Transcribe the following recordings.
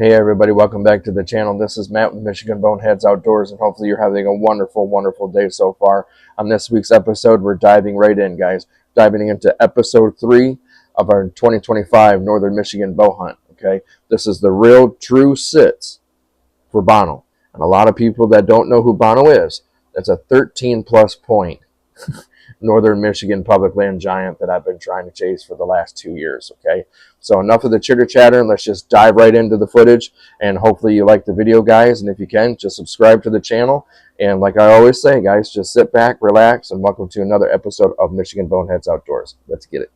Hey everybody, welcome back to the channel. This is Matt with Michigan Boneheads Outdoors, and hopefully you're having a wonderful day so far. On this week's episode, we're diving right in, guys. Diving into episode 3 of our 2025 Northern Michigan bow hunt. Okay, this is the real true sits for BONO. And a lot of people that don't know who BONO is, that's a 13 plus point Northern Michigan public land giant that I've been trying to chase for the last 2 years. Okay, so enough of the chitter chatter, and let's just dive right into the footage. And hopefully you like the video, guys. And if you can, just subscribe to the channel. And like I always say, guys, just sit back, relax, and welcome to another episode of Michigan Boneheads Outdoors. Let's get it.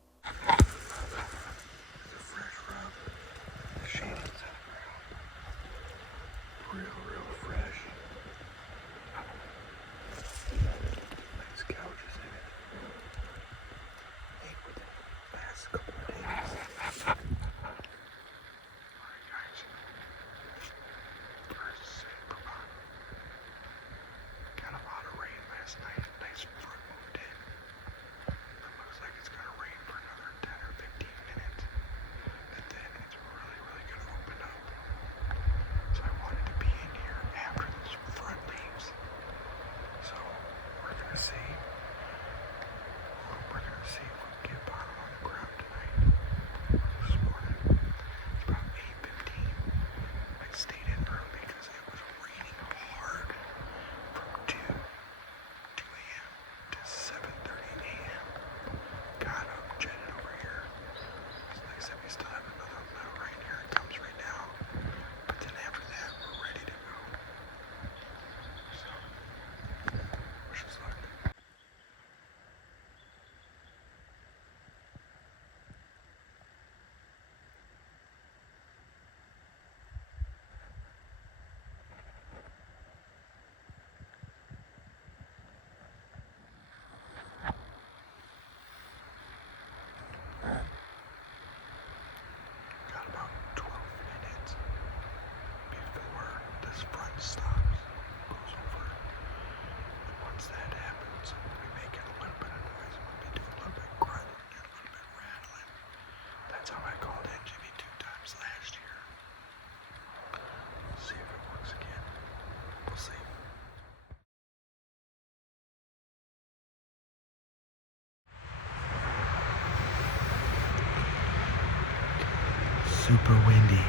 Super windy,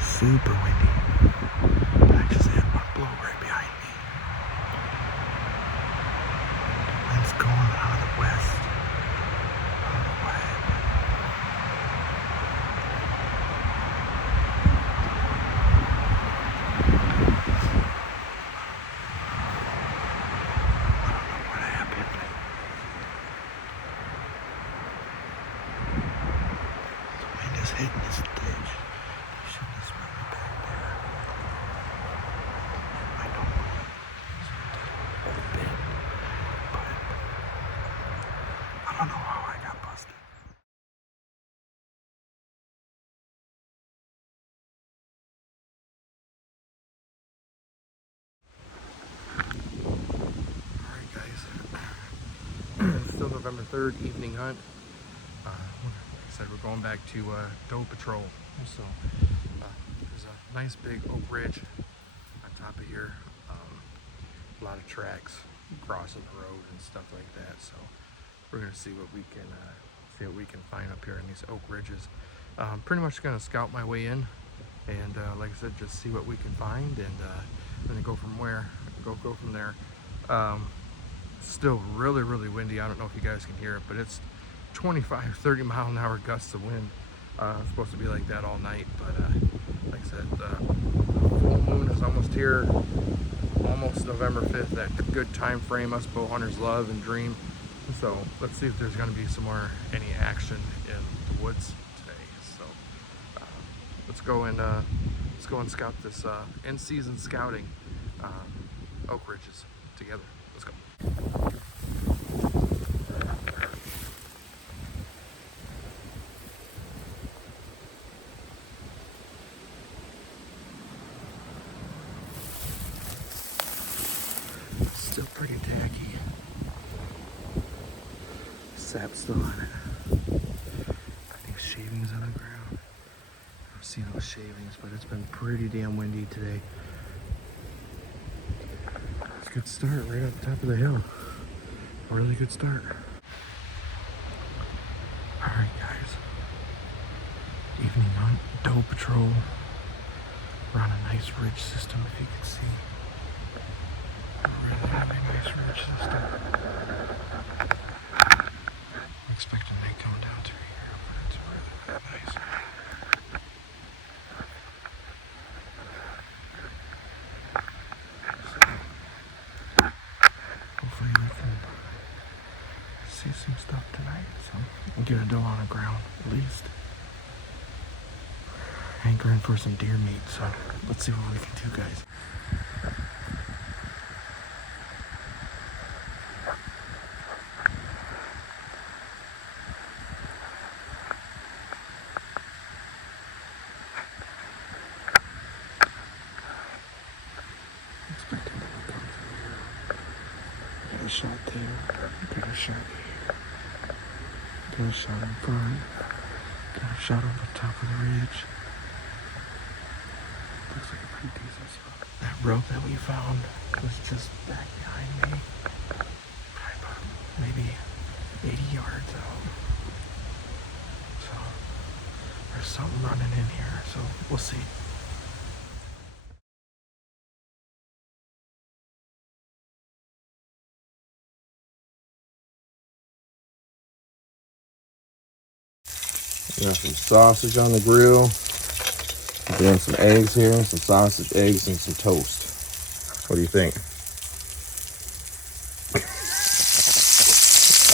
super windy. But I just had one blow right behind me. The wind's going out of the west. I don't know why. I don't know what happened. The wind is hitting this ditch. They shouldn't have smelled me back there. I know it's a bit, but I don't know how I got busted. Alright guys, still November 3rd, evening hunt. Like I said, we're going back to Doe Patrol. So there's a nice big oak ridge on top of here. A lot of tracks crossing the road and stuff like that. So we're gonna see what we can find up here in these oak ridges. Pretty much gonna scout my way in, and like I said, just see what we can find, and then go from there. Still really windy. I don't know if you guys can hear it, but it's 25-30 mile an hour gusts of wind. It's supposed to be like that all night, but like I said, full moon is almost here. Almost November 5th, that good time frame us bow hunters love and dream. So let's see if there's going to be any action in the woods today. So let's go and scout this in-season scouting oak ridges together. Let's go. Still pretty tacky. Sap's still on it. I think shavings on the ground. see those shavings, but it's been pretty damn windy today. It's a good start right at the top of the hill. A really good start. Alright guys, evening hunt, doe patrol. We're on a nice ridge system, if you can see. A really nice ridge system. I'm expecting night coming down through here, but it's really nice. Hopefully we can see some stuff tonight, so we'll get a doe on the ground at least. Hankering for some deer meat, so let's see what we can do, guys. Expecting them to come through here. Got a shot there, got a shot here, got a shot in front, got a shot on the top of the ridge. Looks like a pretty decent spot. That rope that we found was just back behind me. Probably about maybe 80 yards out. So there's something running in here, so we'll see. Got some sausage on the grill. Doing some eggs here, some sausage, eggs, and some toast. What do you think?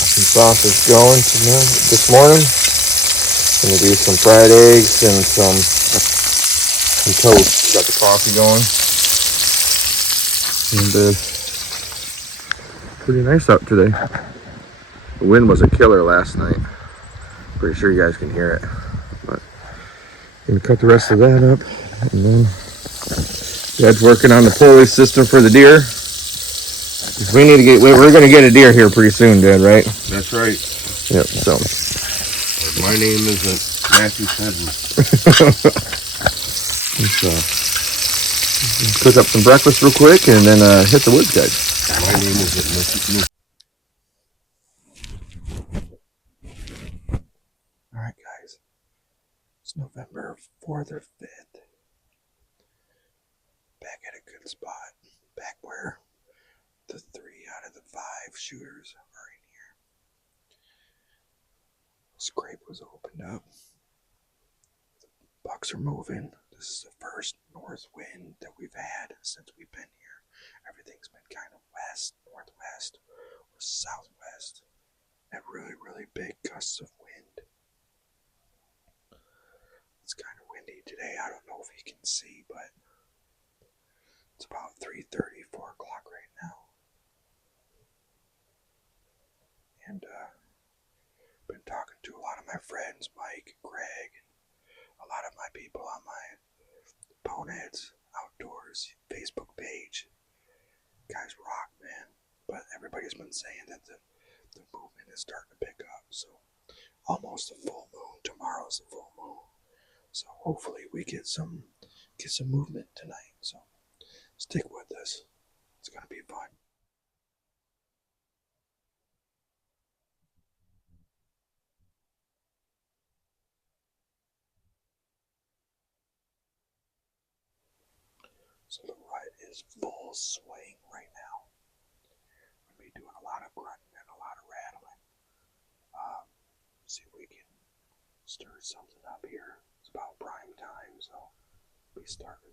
Some sausage going tonight, this morning. Gonna do some fried eggs and some toast. Got the coffee going. And pretty nice out today. The wind was a killer last night. Pretty sure you guys can hear it. But gonna cut the rest of that up, and then Dad's working on the pulley system for the deer. We need to get. We're gonna get a deer here pretty soon, Dad. Right? That's right. Yep. So My name isn't Matthew Fenton. let's cook up some breakfast real quick, and then hit the woods, guys. My name isn't All right, guys. It's November 4th or 5th. Back at a good spot. Back where the 3 out of the 5 shooters are in here. Scrape was opened up. The bucks are moving. This is the first north wind that we've had since we've been here. Everything's been kind of west, northwest, or southwest. And really, really big gusts of wind. It's kind of windy today. I don't know if you can see, but it's about 3:30, 4 o'clock right now. And been talking to a lot of my friends, Mike, Greg, and a lot of my people on my Boneheads Outdoors Facebook page. Guys rock, man. But everybody's been saying that the movement is starting to pick up. So almost a full moon. Tomorrow's a full moon. So hopefully we get some movement tonight. So stick with us. It's gonna be fun. So the rut is full swing right now. I'm gonna be doing a lot of grunting and a lot of rattling. See if we can stir something up here. It's about prime time, so we'll be starting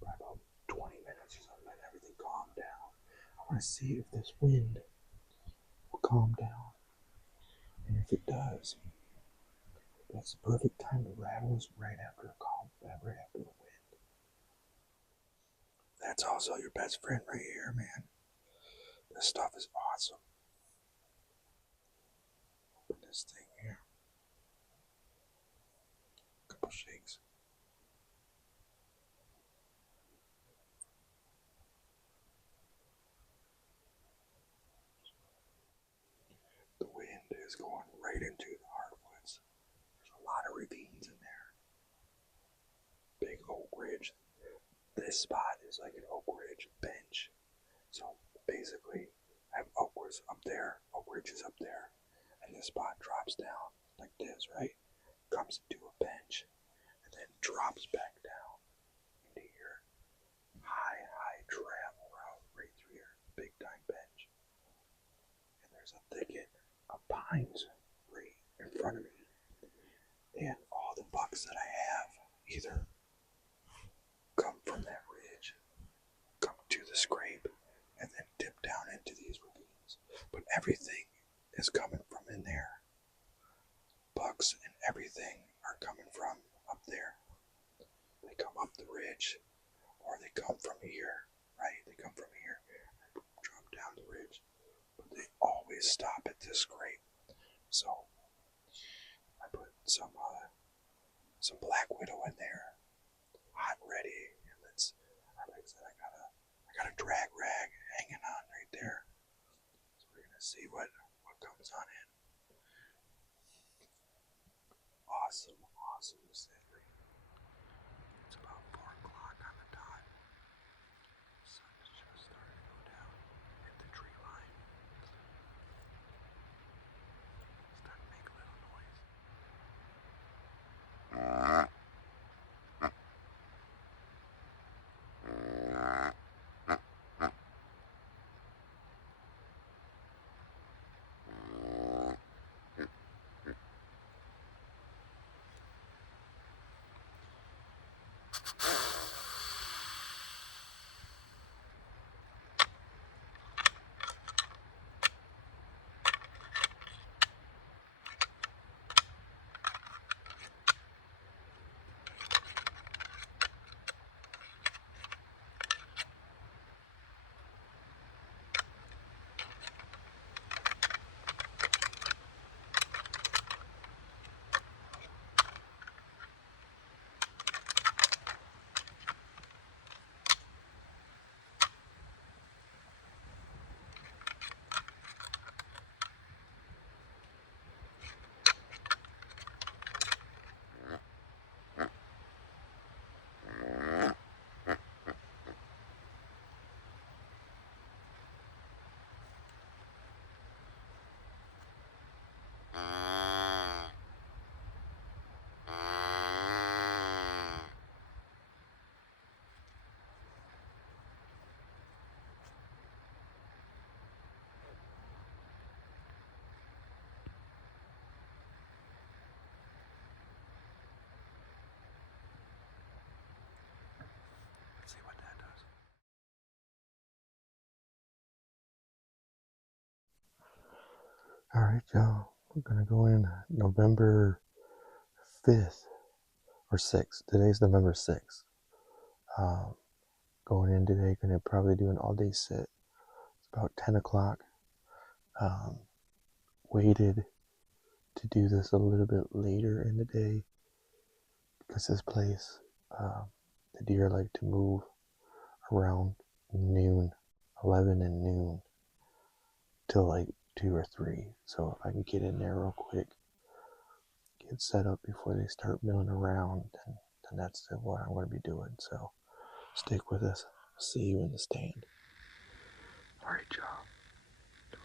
probably about 20 minutes or something, let everything calm down. I want to see if this wind will calm down. And if it does, that's the perfect time to rattle is right after a calm, right after the wind. That's also your best friend right here, man. This stuff is awesome. Open this thing here. Couple shakes. The wind is going right into the hardwoods. There's a lot of ravines in there. Oak Ridge. This spot is like an Oak Ridge bench. So basically, I have Oak Ridge up there, Oak Ridge is up there, and this spot drops down like this, right? Comes into a bench, and then drops back down into here. High travel route right through here, big time bench. And there's a thicket of pines right in front of me. And all the bucks that I have either come from that ridge, come to the scrape, and then dip down into these ravines. But everything is coming from in there. Bucks and everything are coming from up there. They come up the ridge, or they come from here, right? They come from here, drop down the ridge, but they always stop at this scrape. So I put some Black Widow in there, hot ready, and like I said, I got a drag rag hanging on right there. So we're gonna see what comes on in. Awesome scenery. It's about 4 o'clock on the dot. Sun's just starting to go down, hit the tree line. Starting to make a little noise. Let's see what that does. All right, y'all. We're gonna go in November 5th or 6th. Today's November 6th. Going in today, gonna probably do an all-day sit. It's about 10 o'clock. Waited to do this a little bit later in the day because this place, the deer like to move around noon, 11 and noon, till like 2 or 3. So if I can get in there real quick, get set up before they start milling around, then that's what I'm going to be doing. So stick with us. See you in the stand. All right, y'all.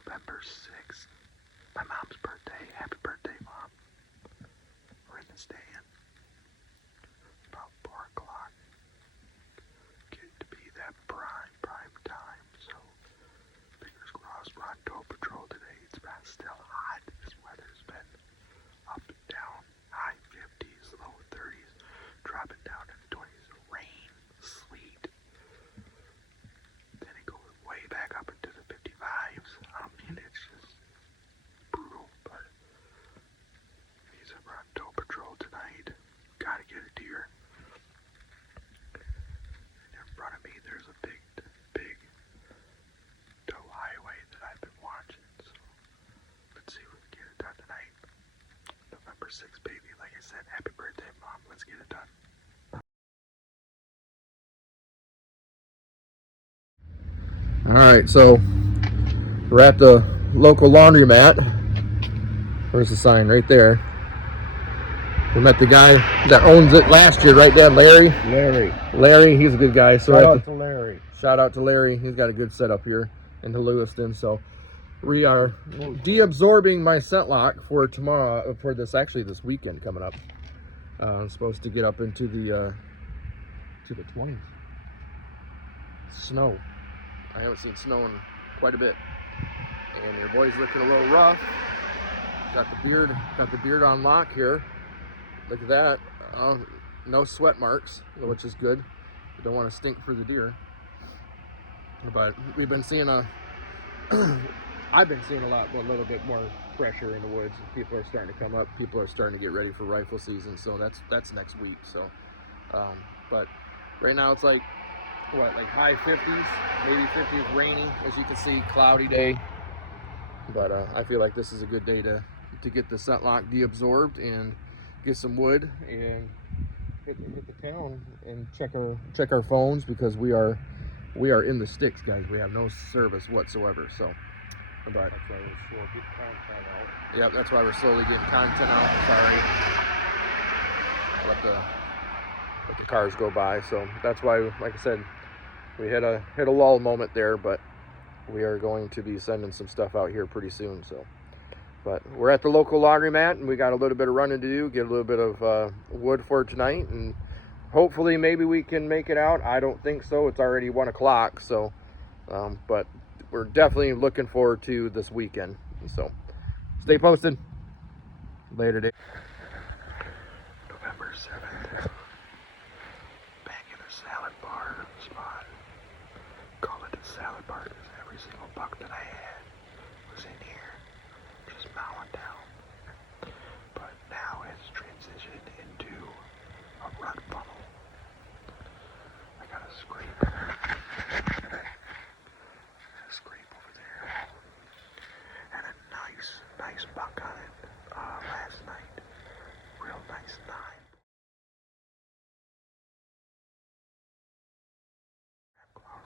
November 6th, my mom's birthday. Happy birthday, Mom. We're in the stand. About 4 o'clock. Getting to be that prime time. So fingers crossed, we're on doe patrol today. It's been still hot. This weather's been up and down. High 50s, low 30s, dropping down in the 20s. Rain, sleet. Then it goes way back up into the 55s. I mean, it's just brutal, but he's up on doe patrol tonight. Gotta get a deer. And in front of me, there's a big doe highway that I've been watching. So let's see if we can get it done tonight. November 6th, baby. Like I said, happy birthday, Mom. Let's get it done. All right, so we're at the local laundromat. There's the sign right there. We met the guy that owns it last year, right, Dad? Larry. Larry. He's a good guy. So Shout out to Larry. shout out to Larry. He's got a good setup here in Lewiston. So we are deabsorbing my scent lock for tomorrow, for this weekend coming up. I'm supposed to get up into the 20s. Snow. I haven't seen snow in quite a bit. And your boy's looking a little rough. Got the beard on lock here. Look at that. No sweat marks, which is good. You don't want to stink for the deer. But we've been seeing I've been seeing a little bit more pressure in the woods. People are starting to come up. People are starting to get ready for rifle season. So that's next week. So, but right now it's like high 50s, maybe 50s, rainy, as you can see, cloudy day. But I feel like this is a good day to get the scent lock deabsorbed and get some wood and hit the town and check our phones, because we are in the sticks, guys. We have no service whatsoever. So, but That's why we're slow getting content out. yep, that's why we're slowly getting content out. Sorry, I'll let the cars go by. So that's why, like I said, we hit a lull moment there, but we are going to be sending some stuff out here pretty soon. So, but we're at the local laundromat, and we got a little bit of running to do, get a little bit of wood for tonight, and hopefully maybe we can make it out. I don't think so. It's already 1 o'clock. So, but we're definitely looking forward to this weekend. So stay posted. Later day. November 7th. Back in a salad bar spot. Call it a salad bar because every single buck that I had was in here just mowing down. But now it's transitioned into a rut funnel. I got a scrape. Over there. And a nice buck on it last night. Real nice 9.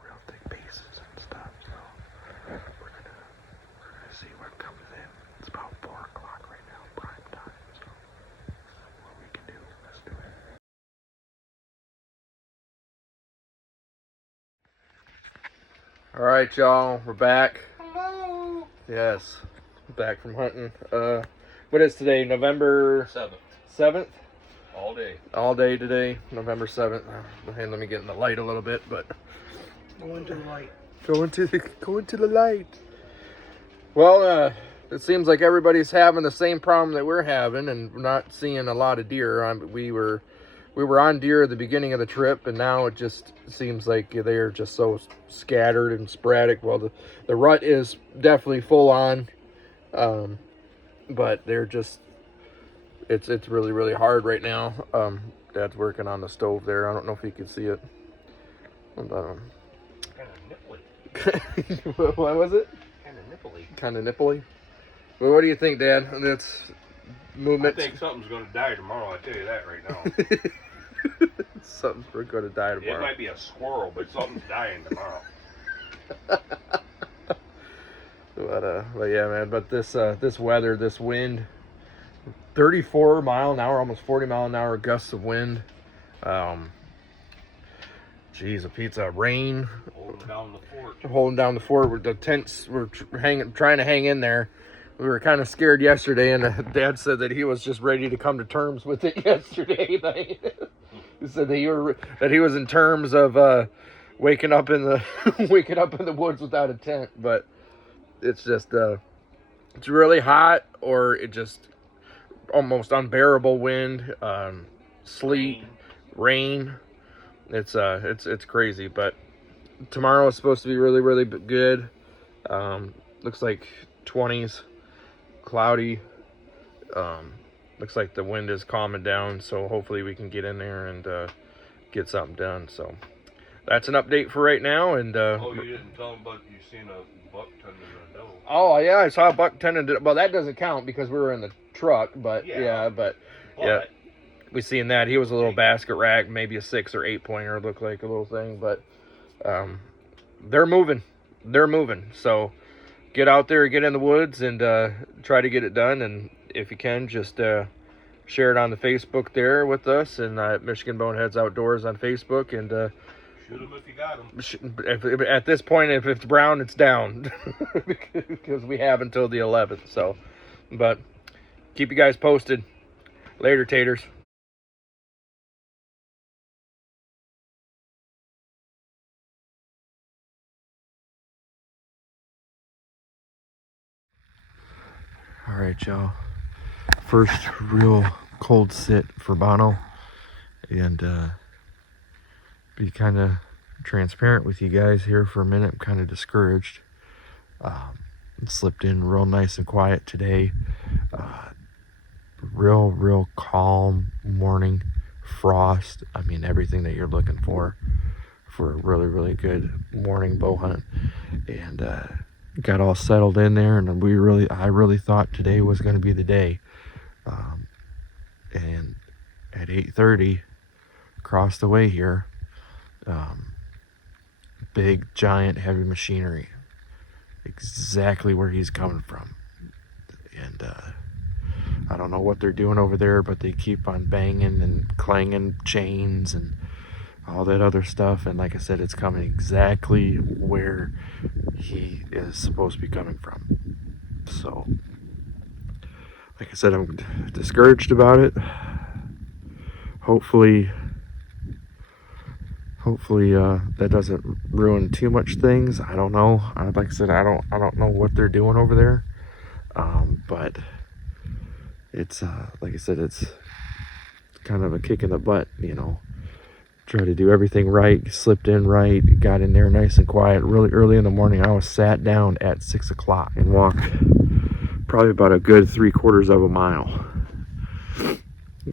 Real thick bases and stuff. So we're gonna see what comes in. It's about 4 o'clock right now, prime time. So what we can do, let's do it. All right, y'all, we're back. Hello. Yes, back from hunting. What is today? November 7th. All day today, November 7th. And let me get in the light a little bit, but Go into the light. go into the light. Well, it seems like everybody's having the same problem that we're having, and we're not seeing a lot of deer. We were on deer at the beginning of the trip, and now it just seems like they are just so scattered and sporadic. Well, the rut is definitely full on, but they're just it's really, really hard right now. Dad's working on the stove there. I don't know if you can see it. Kind of nipply. What was it? Kind of nipply. Well, what do you think, Dad? That's movement. I think something's going to die tomorrow. I tell you that right now. Something's going to die tomorrow. It might be a squirrel, but something's dying tomorrow. But yeah, man. But this weather, this wind, 34 mile an hour, almost 40 mile an hour gusts of wind. Geez, a pizza, rain. Holding down the fort. With the tents were trying to hang in there. We were kind of scared yesterday, and Dad said that he was just ready to come to terms with it yesterday night. He said that he was in terms of waking up in the woods without a tent. But it's just it's really hot, or it just almost unbearable wind, sleet, rain. It's crazy. But tomorrow is supposed to be really, really good. Looks like 20s, cloudy. Looks like the wind is calming down, so hopefully we can get in there and get something done. So that's an update for right now. And Oh, you didn't tell them about you seen a buck tending a doe. Oh yeah, I saw a buck tending. Well, that doesn't count because we were in the truck. But yeah, we seen that. He was a little basket rack, maybe a 6 or 8 pointer, looked like a little thing. But they're moving. So get out there, get in the woods, and try to get it done. And if you can, just share it on the Facebook there with us, and Michigan Boneheads Outdoors on Facebook. And Shoot them if you got them. if, at this point, if it's brown, it's down because we have until the 11th. So, but keep you guys posted. Later, taters. All right, y'all. First real cold sit for Bono, and be kind of transparent with you guys here for a minute. I'm kind of discouraged. Slipped in real nice and quiet today. Real calm morning. Frost. I mean, everything that you're looking for a really good morning bow hunt. And got all settled in there, and I really thought today was going to be the day. And at 8:30, across the way here, big giant heavy machinery, exactly where he's coming from. And I don't know what they're doing over there, but they keep on banging and clanging chains and all that other stuff. And like I said, it's coming exactly where he is supposed to be coming from. So, like I said, I'm discouraged about it. Hopefully that doesn't ruin too much things. I don't know. Like I said, I don't know what they're doing over there. But it's like I said, it's kind of a kick in the butt, Try to do everything right, slipped in right, got in there nice and quiet. Really early in the morning, I was sat down at 6 o'clock and walked probably about a good 3/4 of a mile.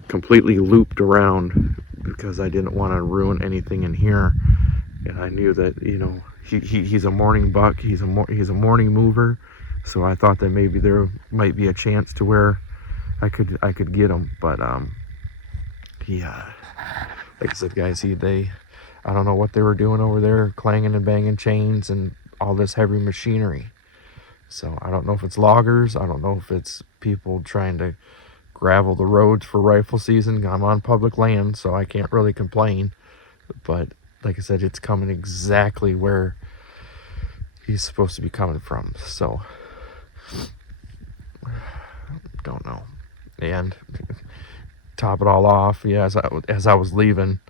Completely looped around because I didn't want to ruin anything in here. And I knew that, he's a morning buck, he's a morning mover. So I thought that maybe there might be a chance to where I could get him. But like I said, guys, I don't know what they were doing over there, clanging and banging chains and all this heavy machinery. So I don't know if it's loggers. I don't know if it's people trying to gravel the roads for rifle season. I'm on public land, so I can't really complain. But like I said, it's coming exactly where he's supposed to be coming from. So don't know. And top it all off, yeah, as I was leaving,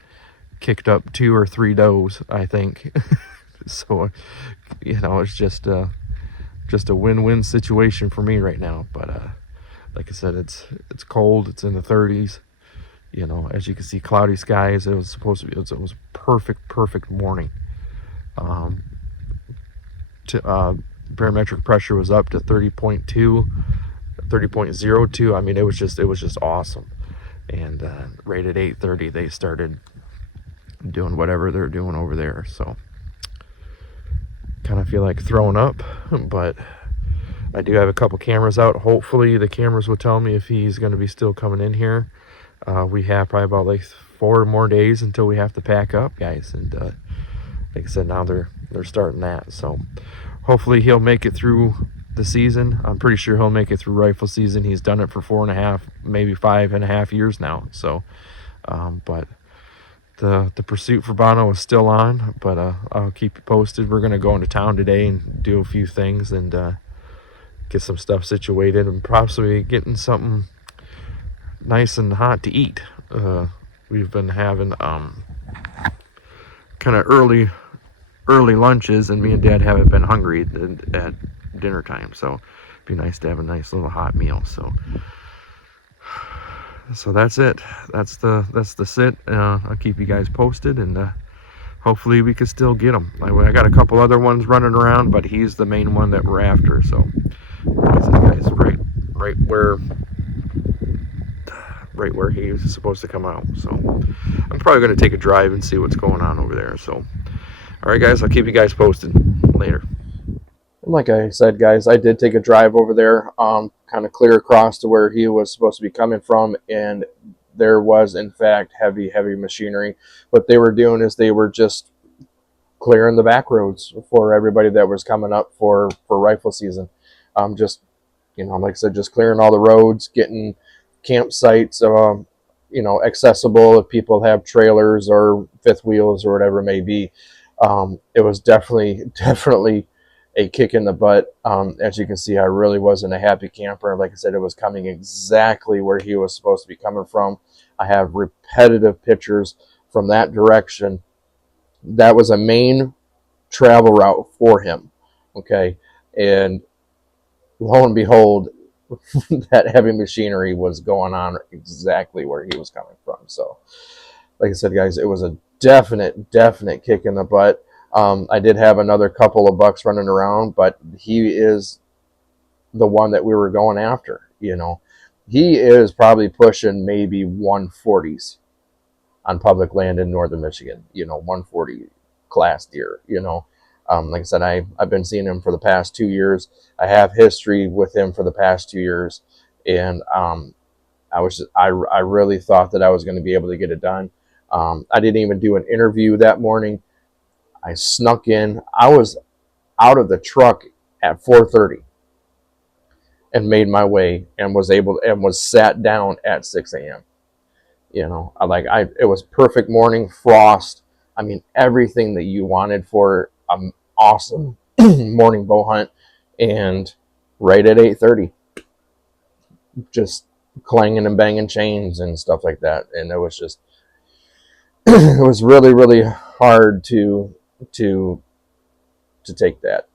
kicked up 2 or 3 does, I think. So it's just a win-win situation for me right now. But like I said, it's cold, it's in the 30s, as you can see, cloudy skies. It was supposed to be, it was perfect morning. Barometric pressure was up to 30.02. I mean, it was just awesome. And right at 8:30, they started doing whatever they're doing over there. So kind of feel like throwing up, but I do have a couple cameras out. Hopefully the cameras will tell me if he's going to be still coming in here. We have probably about like 4 more days until we have to pack up, guys. And like I said, now they're starting that. So hopefully he'll make it through the season. I'm pretty sure he'll make it through rifle season. He's done it for 4.5, maybe 5.5 years now. So, but the pursuit for Bono is still on. But I'll keep you posted. We're gonna go into town today and do a few things and get some stuff situated and possibly getting something nice and hot to eat. We've been having kind of early lunches, and me and Dad haven't been hungry at dinner time, so it'd be nice to have a nice little hot meal. So that's it. That's the sit. I'll keep you guys posted, and hopefully we can still get him. I got a couple other ones running around, but he's the main one that we're after. So guys, right where he's supposed to come out. So I'm probably going to take a drive and see what's going on over there. So all right, guys, I'll keep you guys posted later. Like I said, guys, I did take a drive over there, kind of clear across to where he was supposed to be coming from, and there was, in fact, heavy machinery. What they were doing is they were just clearing the back roads for everybody that was coming up for rifle season. Just, like I said, just clearing all the roads, getting campsites, accessible if people have trailers or fifth wheels or whatever it may be. It was definitely a kick in the butt. As you can see, I really wasn't a happy camper. Like I said, it was coming exactly where he was supposed to be coming from. I have repetitive pictures from that direction. That was a main travel route for him. Okay. And lo and behold, that heavy machinery was going on exactly where he was coming from. So, like I said, guys, it was a definite kick in the butt. I did have another couple of bucks running around, but he is the one that we were going after. He is probably pushing maybe 140s on public land in northern Michigan. 140 class deer. Like I said, I've been seeing him for the past 2 years. I have history with him for the past 2 years, and I really thought that I was going to be able to get it done. I didn't even do an interview that morning. I snuck in. I was out of the truck at 4:30 and made my way and was sat down at 6 a.m. It was perfect morning, frost. I mean, everything that you wanted for an awesome morning bow hunt, and right at 8:30, just clanging and banging chains and stuff like that. And it was just, it was really hard to take that.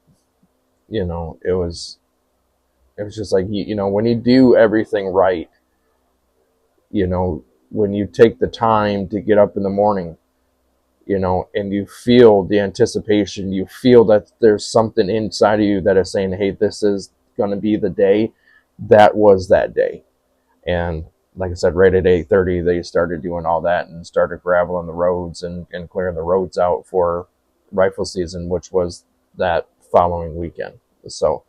It was just like, when you do everything right, when you take the time to get up in the morning, and you feel the anticipation, you feel that there's something inside of you that is saying, hey, this is going to be the day. That was that day. And like I said, right at 8:30, they started doing all that and started graveling the roads and clearing the roads out for rifle season, which was that following weekend. So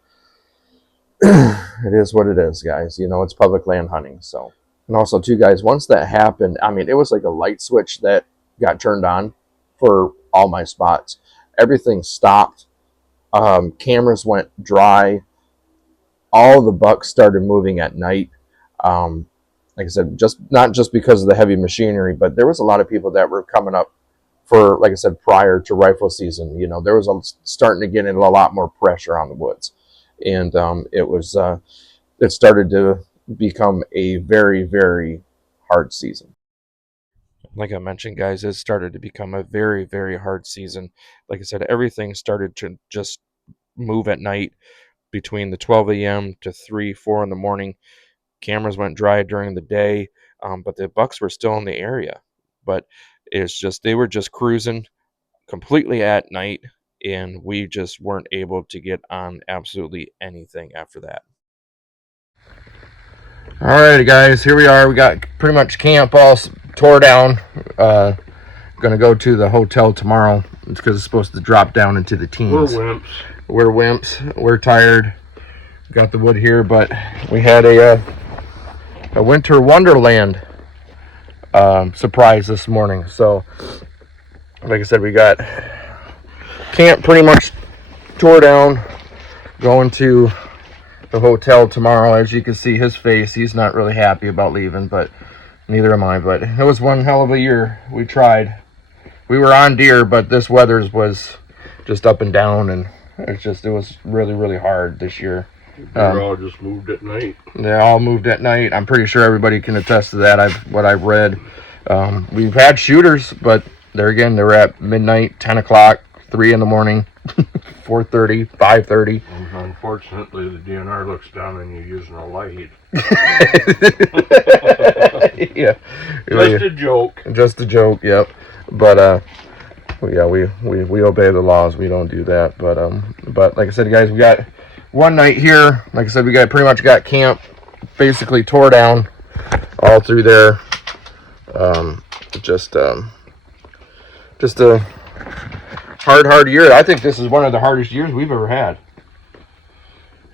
it is what it is, guys. It's public land hunting. So, and also too, guys, once that happened, I mean, it was like a light switch that got turned on for all my spots. Everything stopped. Cameras went dry. All the bucks started moving at night. Like I said, not just because of the heavy machinery, but there was a lot of people that were coming up for, like I said, prior to rifle season. There was starting to get in a lot more pressure on the woods, and it started to become a very hard season. Like I mentioned, guys, it started to become a very hard season. Like I said, everything started to just move at night between the 12 a.m. to 3, 4 in the morning. Cameras went dry during the day, but the bucks were still in the area. But it's just, they were just cruising completely at night, and we just weren't able to get on absolutely anything after that. Alrighty, guys, here we are. We got pretty much camp all tore down. Gonna go to the hotel tomorrow. It's because it's supposed to drop down into the teens. We're wimps. We're tired. Got the wood here, but we had a winter wonderland surprise this morning. So, like I said, we got camp pretty much tore down. Going to the hotel tomorrow. As you can see his face, he's not really happy about leaving, but neither am I. But it was one hell of a year. We tried. We were on deer, but this weather was just up and down, and it was really hard this year. They all just moved at night. They all moved at night. I'm pretty sure everybody can attest to that. What I've read. We've had shooters, but there again, they were at midnight, 10 o'clock, 3 in the morning, 4:30, 5:30. Unfortunately, the DNR looks down on you using a light. Yeah. Just a joke. Just a joke, yep. But yeah, we obey the laws. We don't do that. But like I said, guys, we got one night here. Like I said, we pretty much got camp basically tore down all through there. Just a hard year. I think this is one of the hardest years we've ever had.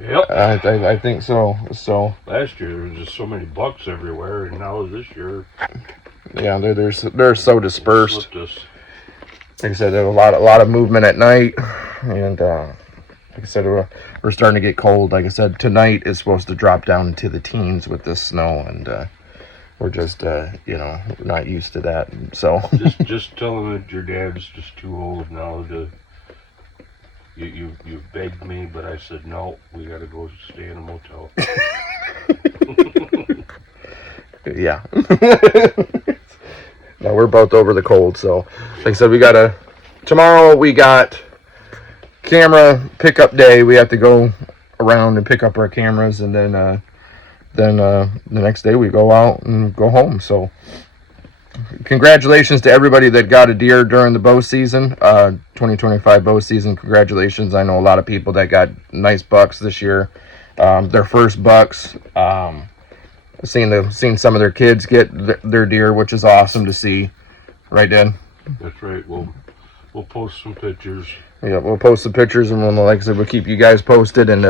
Yep. I think so. So last year there was just so many bucks everywhere, and now this year, yeah, they're so dispersed. Like I said, there was a lot of movement at night, and like I said, we're starting to get cold. Like I said, tonight is supposed to drop down into the teens with this snow, and we're just not used to that. So just tell him that your dad's just too old now to. You begged me, but I said no. We got to go stay in a motel. yeah. No, we're both over the cold. So, like I said, tomorrow we got camera pickup day. We have to go around and pick up our cameras, and then the next day we go out and go home. So congratulations to everybody that got a deer during the bow season, 2025 bow season. Congratulations. I know a lot of people that got nice bucks this year, their first bucks. Seen some of their kids get their deer, which is awesome to see. Right, Dad? That's right. We'll post some pictures. Yeah, we'll post the pictures, and like I said, we'll keep you guys posted. And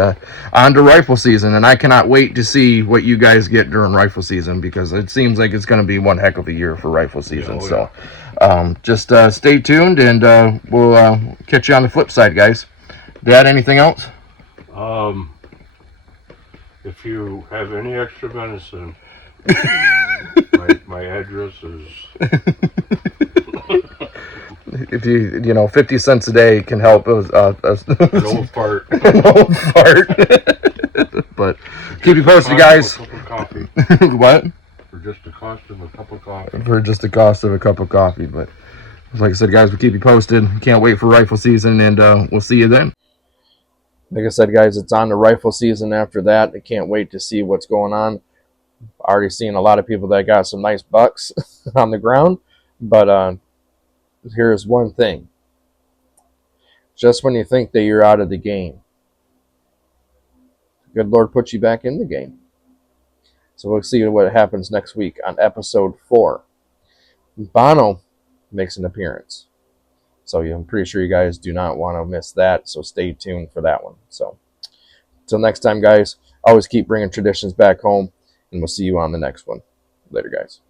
on to rifle season, and I cannot wait to see what you guys get during rifle season, because it seems like it's going to be one heck of a year for rifle season. Yeah, So just stay tuned, and we'll catch you on the flip side, guys. Dad, anything else? If you have any extra venison, my address is. If you 50 cents a day can help us. No fart. No fart. But keep you posted, guys. What? For just the cost of a cup of coffee. For just the cost of a cup of coffee. But like I said, guys, we'll keep you posted. Can't wait for rifle season, and we'll see you then. Like I said, guys, it's on to rifle season after that. I can't wait to see what's going on. Already seeing a lot of people that got some nice bucks on the ground. But here's one thing. Just when you think that you're out of the game, the good Lord puts you back in the game. So we'll see what happens next week on episode 4. BONO makes an appearance. So I'm pretty sure you guys do not want to miss that. So stay tuned for that one. So until next time, guys, always keep bringing traditions back home. And we'll see you on the next one. Later, guys.